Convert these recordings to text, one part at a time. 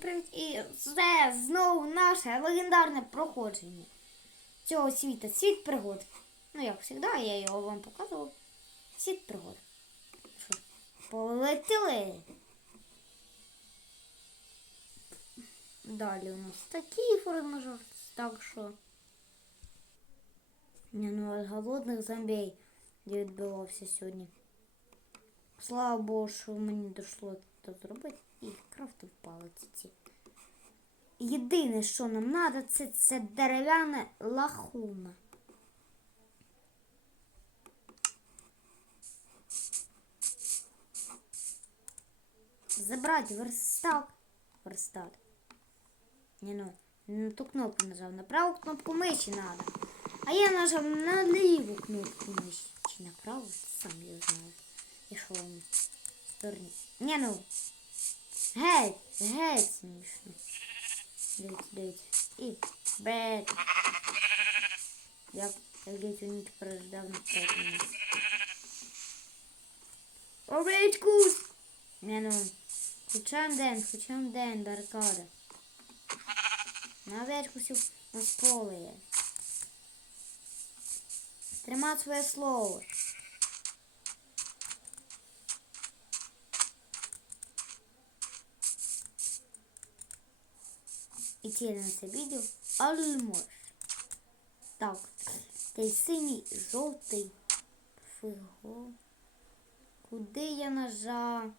Привіт, і це знову наше легендарне проходження цього світу. Світ пригод. Ну, як завжди, я його вам показував. Світ пригод. Полетіли. Далі у нас такий форс-мажор, так що. Не, ну от голодних зомбей я відбивався сьогодні. Слава Богу, що мені дійшло це зробити і крафтив палиці ці. Єдине, що нам треба, це, це дерев'яна лахуна. Забрати верстак. Верстат. Не, ну, на ту кнопку нажав. На праву кнопку миші надо. А я нажав на ліву кнопку миші. Чи на праву? Сам я знаю. І що вам стороні. Не ну. Геть, геть смішно. Дивіться, дивіться. І бет. Як, як дивіться, він тепер ждав на 5 минут. Овечкус! Не ну. Включаємо день, включаємо день, баркада. На овечкусів на поле є. Тримати своє слово. І ціле на це відео Альмош. Так, той синій, жовтий. Фиго. Куди я нажав?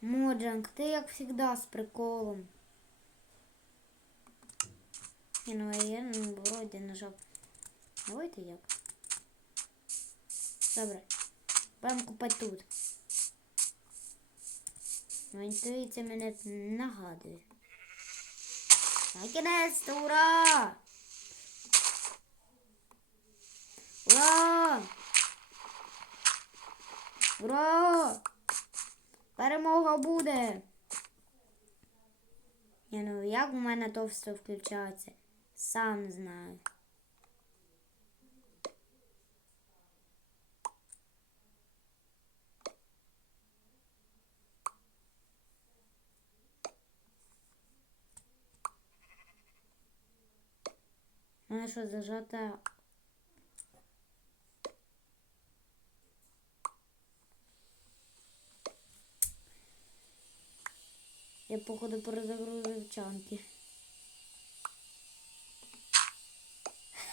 Моджанг, ти як завжди з приколом. Ні, ну я ну, вроді нажав. Давайте як. Добре. Будемо купати тут. Ну, мене нагадує. Накінець, ура! Ура! Ура! Перемога буде! Я ну як у мене то включається? Сам знаю. Мене що зажата. Я походу перезагрузив чанки.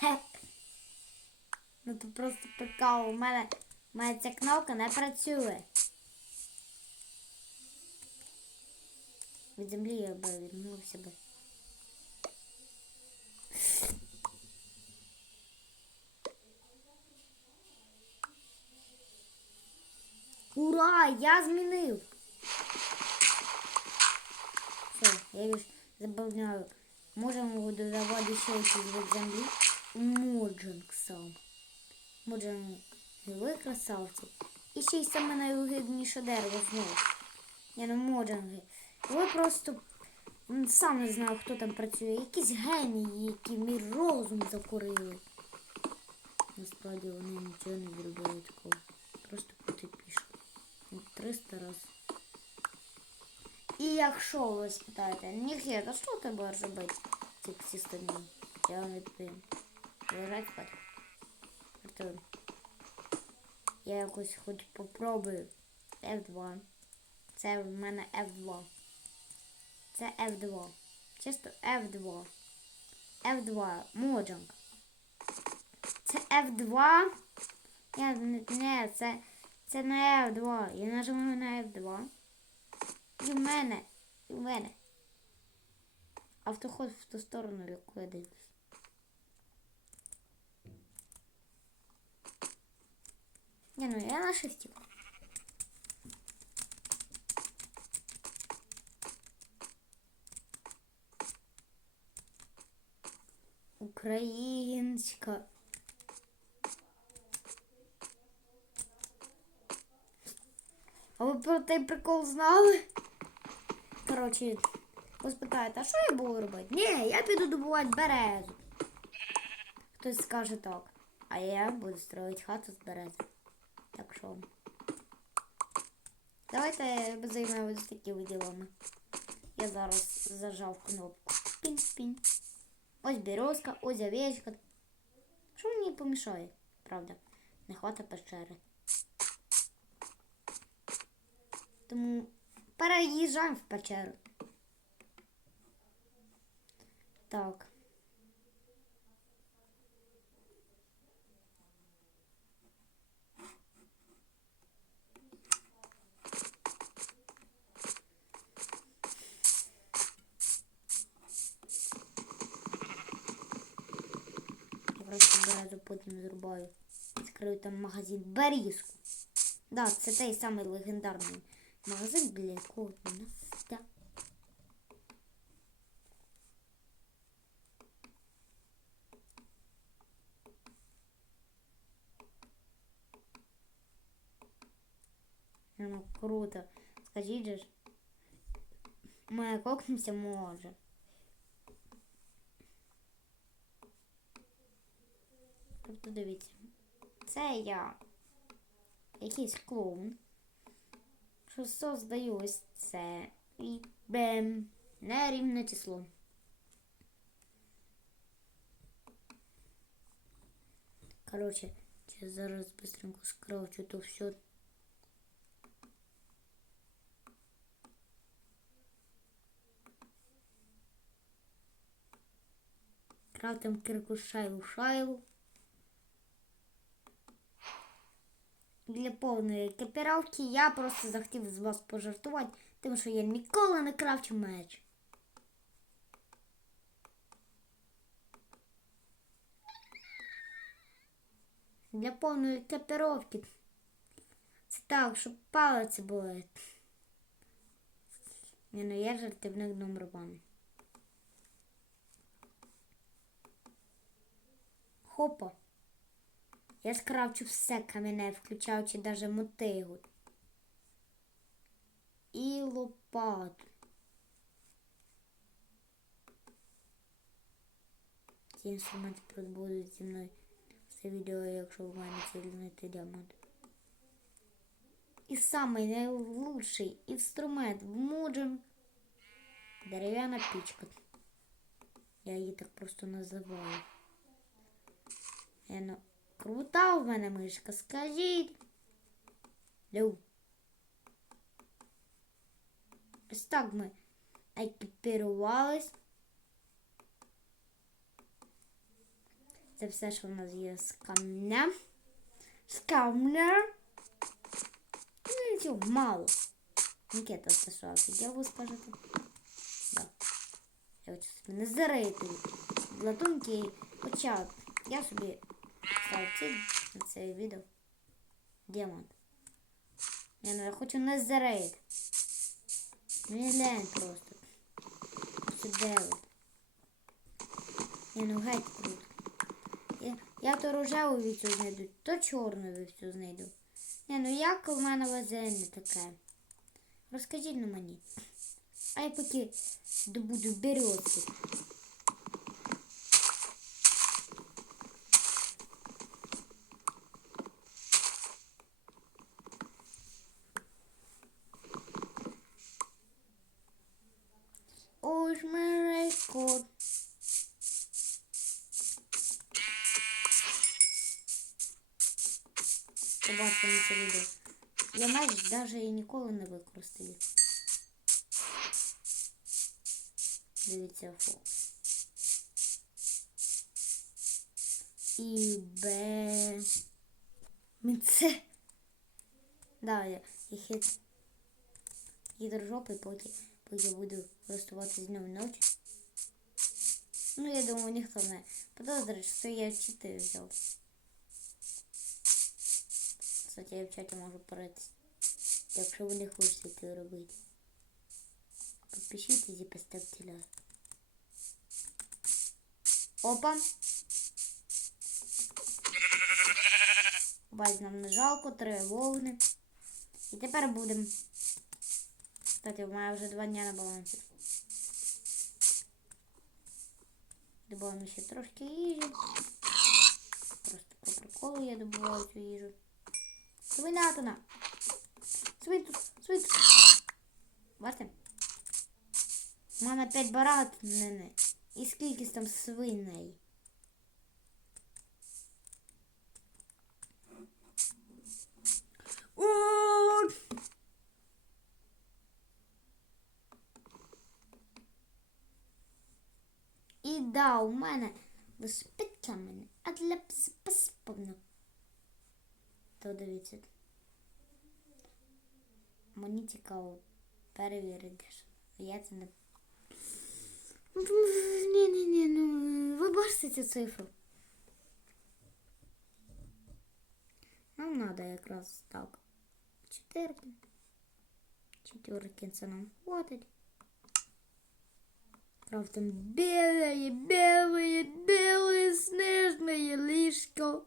Ну то просто прикол. У мене, у мене ця кнопка не працює. Від землі я би відмовився би. Ура! Я змінив! Все, я już заповняю. Можемо додавати ще якийсь вид землі. Моджанг сам. Моджанг. Ви красавці. І ще й саме найвигідніше дерево знову. Я не моджанги. Ви просто сам не знаю, хто там працює. Якісь генії, які мій розум закурили. Насправді вони нічого не зробили такого. Просто піти пішки. 300 разів. І якщо ви спитаєте, Нікіта, що ти будеш робити ці всі стані? Я вам відповім. Лежать спати. Артур. Я якось хоч попробую. F2. Це в мене F2. Це F2. Чисто F2. F2. Моджанг. Це F2. Ні, не, не, це, це не F2. Я нажимаю на F2. І в мене, і в мене. Автоход в ту сторону дивлюсь. Не, ну я на шифті. Українська. А ви про той прикол знали? Коротше, ви спитаєте, а що я буду робити? Ні, я піду добувати березу. Хтось скаже так. А я буду строїти хату з берези. Так що. Давайте займемося такими ділами. Я зараз зажав кнопку. Пінь-пінь. Ось березка, ось овечка. Що мені помішає? Правда, не хвата пещери. Тому переїжджаємо в печеру. Так. Просто березу потім зрубаю. Відкрию там магазин Берізку. Да, це той самий легендарний магазин, якого у нас. Ну, круто. Скажіть же ж. Моя кокнуться може. Тобто дивіться. Це я. Якийсь клоун. Що создаю ось це. І бем. Нерівне число. Короче, я зараз быстренько скрафчу то все. Крафтим кирку шайлу шайлу. Для повної екіпіровки я просто захотів з вас пожартувати, тому що я ніколи не крафчу меч. Для повної екіпіровки. Це так, щоб палець були. Не, ну я жартівник номер один. Хопа. Я скравчу все кам'яне, включаючи даже мотигу. І лопату. Ці інструменти будуть зі мною все відео, якщо в мене знайти діамант. І самий найлучший інструмент в муджем дерев'яна пічка. Я її так просто називаю. Я. Крута в мене мишка, скажіть. Лю. Ось так ми екіпірувались. Це все, що в нас є з камня. З камня. Ну, нічого, мало. Нікета, це що, офігел ви скажете? Да. Я хочу собі не зарити. Латунки, хоча я собі ціль на це відео. Діамант. Я не хочу не зарейд. Не глянь просто. Делать? Я ну геть круто. Я, я то рожеву вівцю знайду, то чорну вівцю знайду. Не, ну як у мене везення таке? Розкажіть на мені. А я поки добуду березки. Використаю. Дивіться фо. І Б. Це. Да, я я хит. Гідрожопий, поки, поки буду користуватися днем і ночі. Ну, я думаю, ніхто не подозрить, що я чити взяв. Кстати, я в чаті можу порати. Якщо ви не хочете це робити. Підпишитесь і поставте лайк. Опа. Бать нам не жалко, три вогни. І тепер будемо. Кстати, у мене вже два дня на балансі. Добавимо ще трошки їжі. Просто по приколу я добуваю цю їжу. Свинятина! Свинтус! Швидше. Бачите? У мене 5 баранини. І скільки там свиней. І да, у мене лише п'ять каменів, а для пс повно. То дивіться. Мені цікаво перевірити, що я це не. Ні, ні, ні, ну ви бачите цю цифру. Нам надо якраз так. Чотирки. Четверки це нам хватить. Крафтим белое, белое, белое снежное лишко.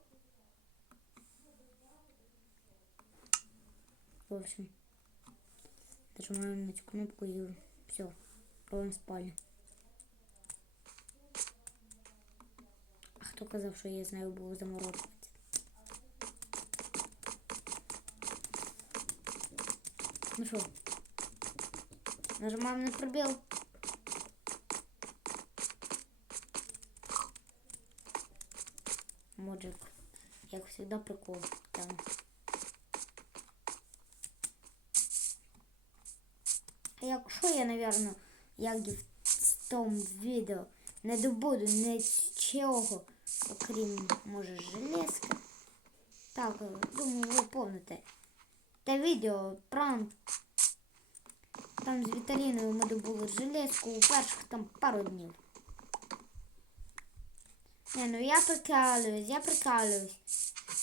В общем, Нажимаем на эту кнопку и все, робимо спальню. А хто казав, що я з нею буду заморочуватися? Ну що? Нажимаємо на пробіл. Моджик. Як завжди прикол. Там. А якщо я, як і в тому відео не добуду нічого, окрім, може, железка. Так, думаю, ви помните. Те відео пранк. Там з Віталіною ми добули железку у перших там пару днів. Не, ну я прикалуюсь, я прикалуюсь.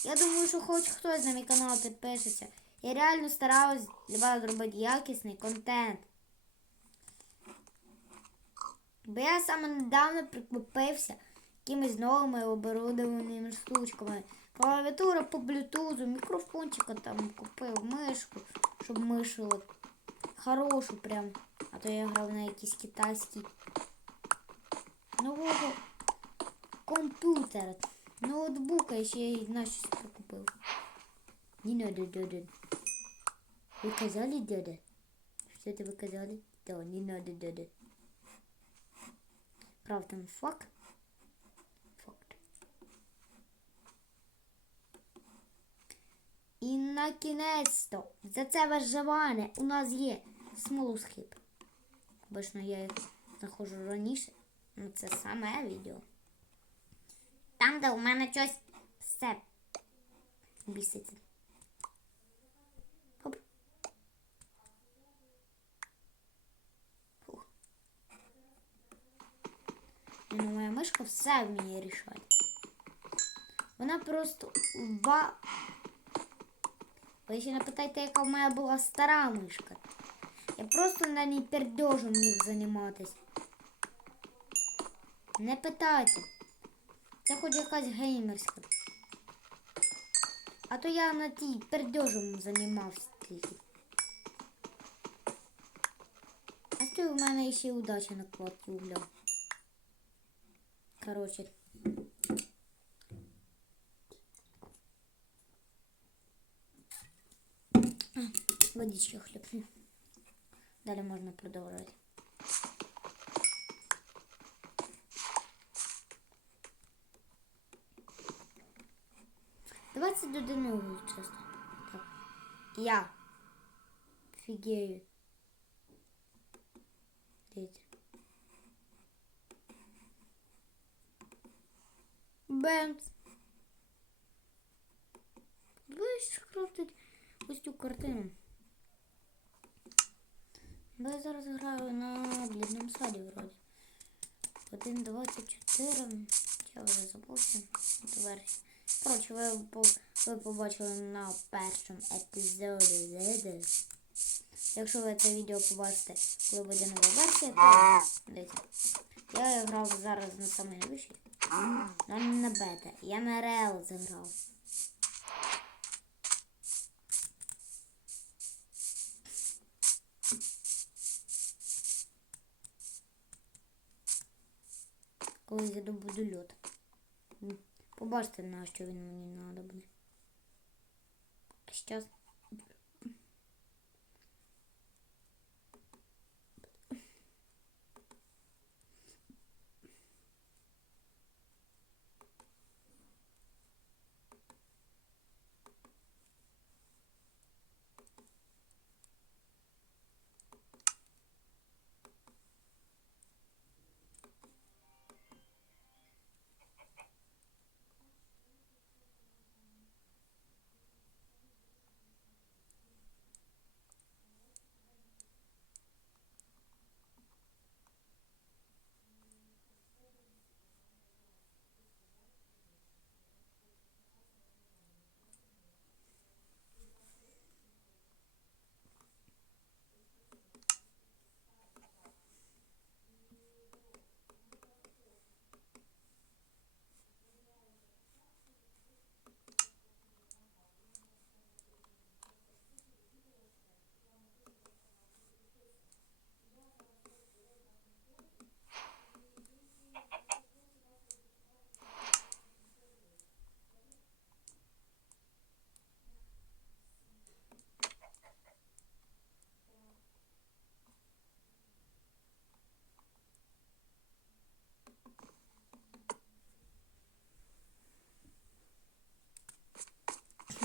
Я думаю, що хоч хтось на мій канал підпишеться. Я реально стараюсь для вас зробити якісний контент. Бо я саме недавно прикупився якимись новими оборудованими штучками. Клавіатура по блютузу, мікрофончика там купив, мишку, щоб мишило. Хорошу прям. А то я грав на якийсь китайський. Нового комп'ютера. Ноутбука я ще й на щось прикупив. Не надо, дядя. Вы казали, дядя? Что это вы казали? Да, не надо, дядя. Правда, факт. Факт. І на кінець-то за це виживання у нас є смолоскип. Обично я їх знаходжу раніше. Ну це саме відео. Там, де у мене щось все біситься. Ну, моя мишка все вміє рішати. Вона просто ба. Ви ще не питайте, яка в мене була стара мишка. Я просто на ній пердежем міг займатися. Не питайте. Це хоч якась геймерська. А то я на тій пердежем займався тільки. А що в мене ще удача на кладці угля. Короче. Водички хлебну. Далі можна продовжувати. Двадцять один чесно. Так. Я. Фігею. Дивіться. Бенц. Будеш крафтити ось цю картину. Бо я зараз граю на блідному саді вроді. 1.24. Я вже забувся. Версія. Коротше, ви, ви побачили на першому епізоді. Якщо ви це відео побачите, коли буде нова версія, то дивіться. Я грав зараз на самий найвищий. Не на бета. Я на реал заграв. Коли я добуду льот. Побачите, на що він мені буде. А зараз.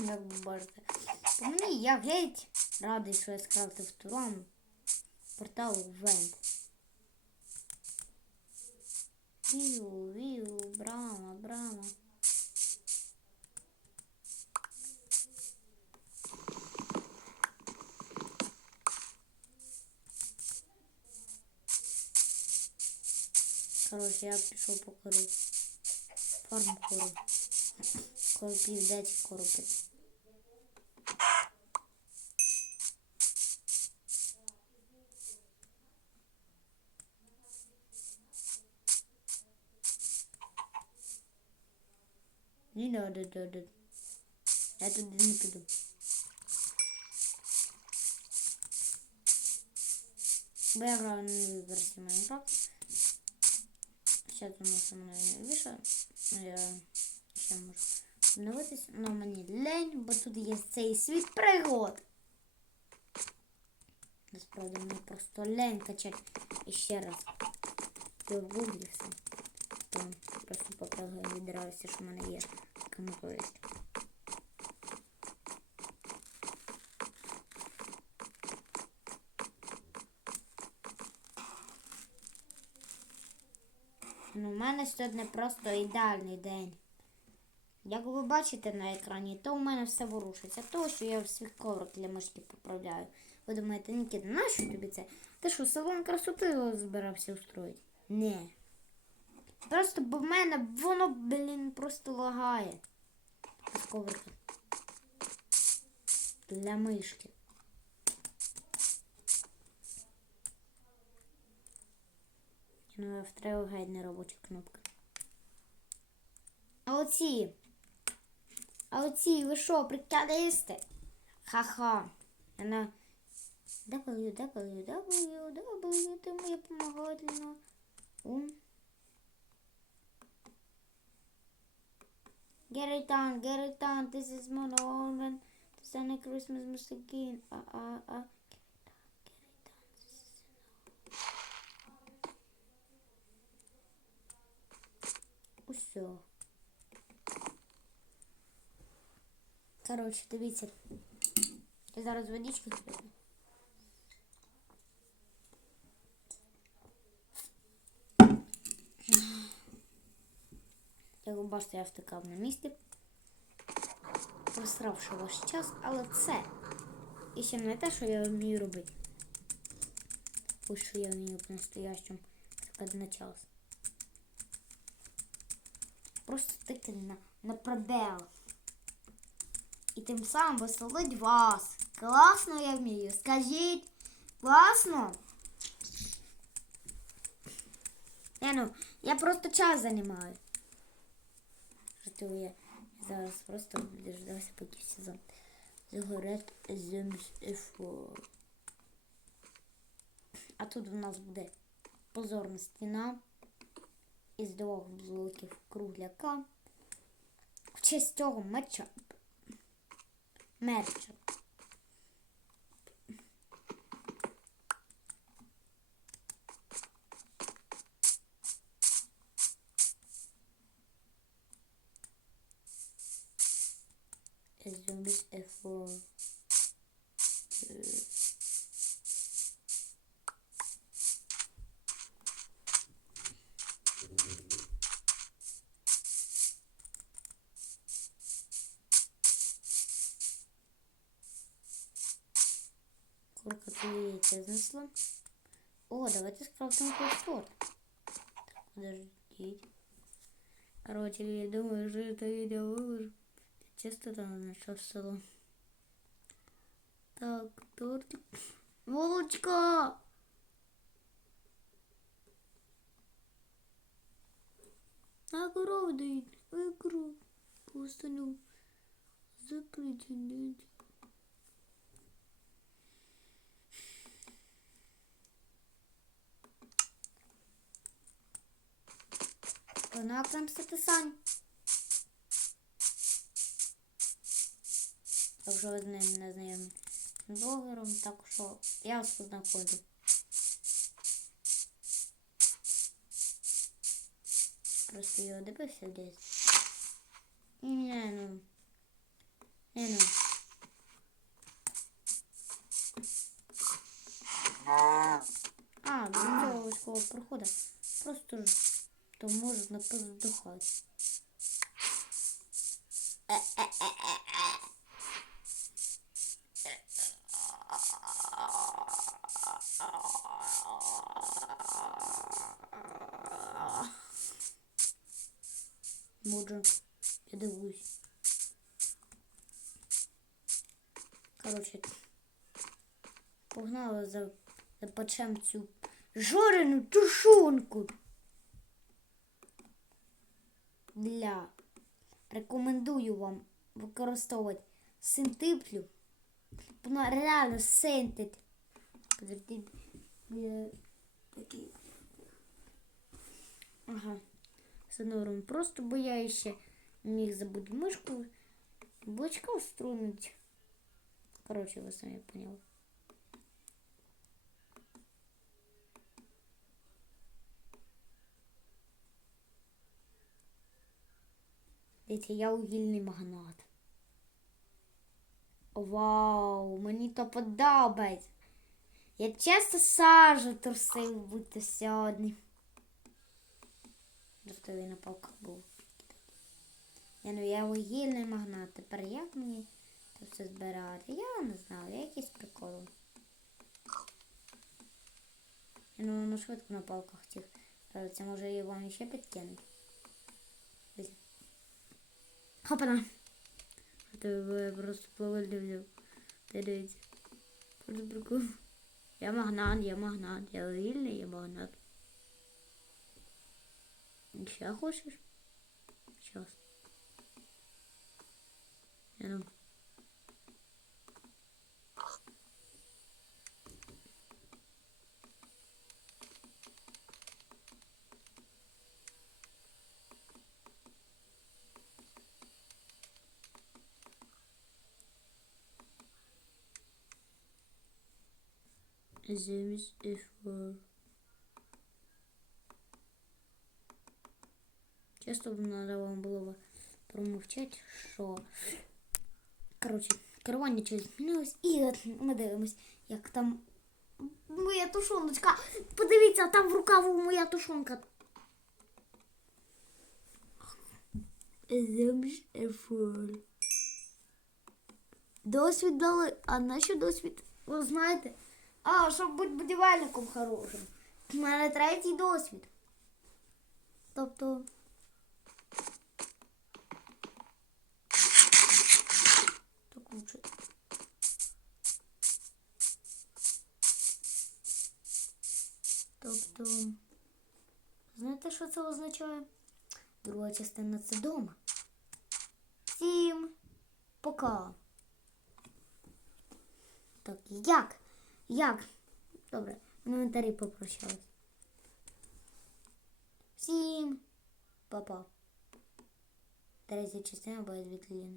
Як ви бачите. По мені я геть радий, що я скрафтив туром порталу Вент. Віу, віу, брама, брама. Короче, я пішов по кору. Фарм кору. Піздець коропить. Не надо, надо. Я туди не піду. Бо я граю на версії Майнкрафт. Сейчас у нас мною не вийшло. Я ще можу обновитись. Но мені лень, бо тут є цей світ пригод. Насправді мені просто лень качати ще раз. Я в гуглі все. Там просто поки відбираюся, що в мене є можливість. Ну, у мене сьогодні просто ідеальний день. Як ви бачите на екрані, то у мене все ворушиться. То, що я свій коврик для мишки поправляю. Ви думаєте, Нікіта, нащо тобі це? Ти що, салон красоти збирався устроїти? Не. Просто бо в мене воно, блін, просто лагає. З коврика. Для мишки. Ну, в геть не робоча кнопка. А оці. А оці, ви що, прикалисти? Ха-ха. Вона www, ти моя помагательна. Ум. Get it done, get it done. This is my own. This is a Christmas must again. Ah, ah, ah. Усьо. Коротше, дивіться. Я зараз водички куплю. Як ви бачите, я втикав на місці. Просравши ваш час, але це і ще не те, що я вмію робити. Ось що я вмію по-настоящему на час. Просто тикати на, на пробел. І тим самим веселить вас. Класно я вмію. Скажіть. Класно. Не, ну, я просто час займаю. Жартую я зараз просто дождався поки сезон. Загорет земс ефо. А тут у нас буде позорна стіна із двох блоків кругляка. В честь цього меча. merce. Zombies e for яйця знесла. О, давайте скрафтим. Так, подождите. Короче, я думаю, что это видео выложу. Чисто там знайшов село. Так, тортик. Волочка! А корова дають. Ой, коров. Постану. Вона крамсити сань. Якщо ви з ним не знайомі з блогером, так що я вас познакомлю. Просто його дивився десь. Не, ну. Не, ну. А, до цього військового проходу. Просто ж то можна поздухати. Може, я дивлюсь. Коротше, погнали за, запечем цю жорену тушонку. Для рекомендую вам використовувати синтиплю. Вона реально синтить. Ага. Все норм. Просто бо я ще міг забути мишку. Блочка струнуть. Короче, ви самі поняли. Дивіться, я угільний магнат. Вау, мені то подобається. Я часто сажу трусив бути сьогодні. Дратовий на палках був. Я ну я вугільний магнат. Тепер як мені це все збирати? Я не знаю, я якийсь прикол. Я ну воно швидко на палках цих. Це може і вам ще підкинути. Дивіться. Хопана. Это я просто. Та дивіться. Просто. Я магнат, я магнат, я вільний, я магнат. Ще хочеш? Сейчас. Я ну. Замість F4. Часто надо вам було промовчати, що. Коротше, керування чогось змінилось. І ми дивимось, як там моя тушоночка. Подивіться, там в рукаву моя тушонка. Замість F4. Досвід дали. А на що досвід? Ви знаєте? А, щоб бути будівельником хорошим. У мене третій досвід. Тобто. Так лучше. Тобто. Знаєте, що це означає? Друга частина це дома. Всім пока. Так, як? Як? Добре, в попрощались. Всім па-па. Третя частина буде від Ліни.